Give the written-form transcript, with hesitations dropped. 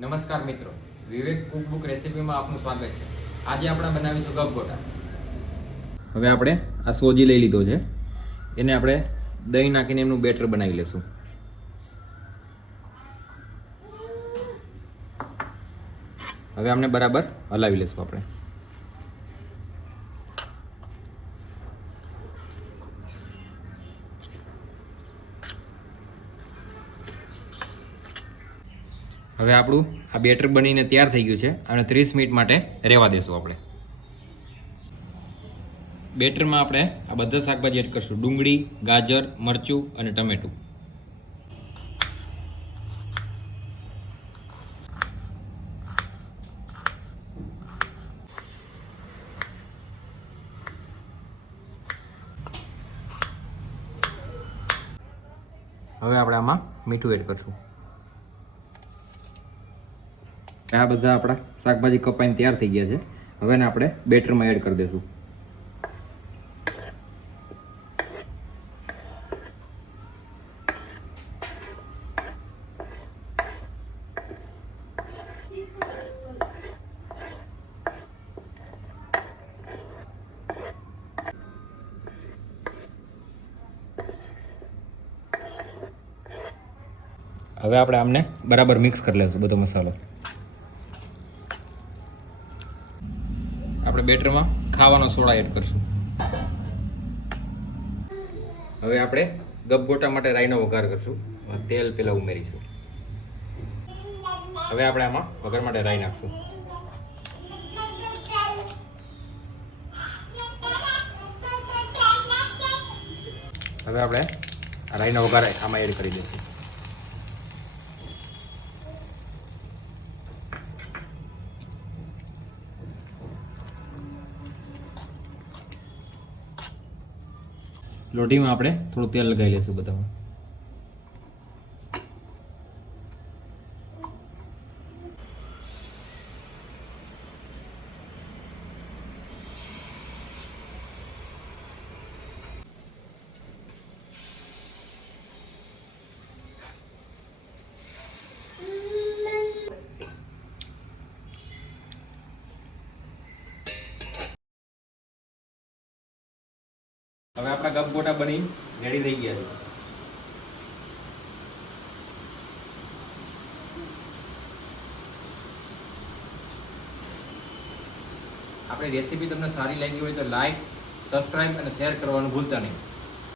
નમસ્કાર મિત્રો, વિવેક કુકબુક રેસીપીમાં આપનું સ્વાગત છે. આજે આપણે બનાવીશું ગપગોટા. હવે આપણે આ સોજી લઈ લીધો છે, એને આપણે દહીં નાખીને એમનું બેટર બનાવી લેશું. હવે આમને બરાબર હલાવી લેશું આપણે. હવે આપણું આ બેટર બનીને તૈયાર થઈ ગયું છે અને 30 મિનિટ માટે રહેવા દેશું આપણે. બેટરમાં આપણે આ બધા શાકભાજી એડ કરશું: ડુંગળી, ગાજર, મરચું અને ટમેટું. હવે આપણે આમાં મીઠું એડ કરશું. આ બધા આપણા શાકભાજી કપાઈને તૈયાર થઈ ગયા છે. હવે એને આપણે બેટરમાં એડ કરી દઈશું. હવે આપણે આમને બરાબર મિક્સ કરી લઈશું બધો મસાલો. આપણે બેટરમાં ખાવાનો સોડા એડ કરશું. હવે આપણે ગપગોટા માટે રાઈનો વઘાર કરશું. તેલ પહેલાં ઉમેરીશું. હવે આપણે આમાં વઘાર માટે રાઈ નાખશું. હવે આપણે રાઈનો વઘાર આમાં એડ કરી દઈશું. લોટીમાં આપણે થોડું તેલ લગાવી લઈશું બધામાં. હવે આપણા ગપગોટા બની રેડી થઈ ગયા છે. આપણી રેસીપી તમને સારી લાગી હોય તો લાઈક, સબસ્ક્રાઈબ અને શેર કરવાનું ભૂલતા નહીં.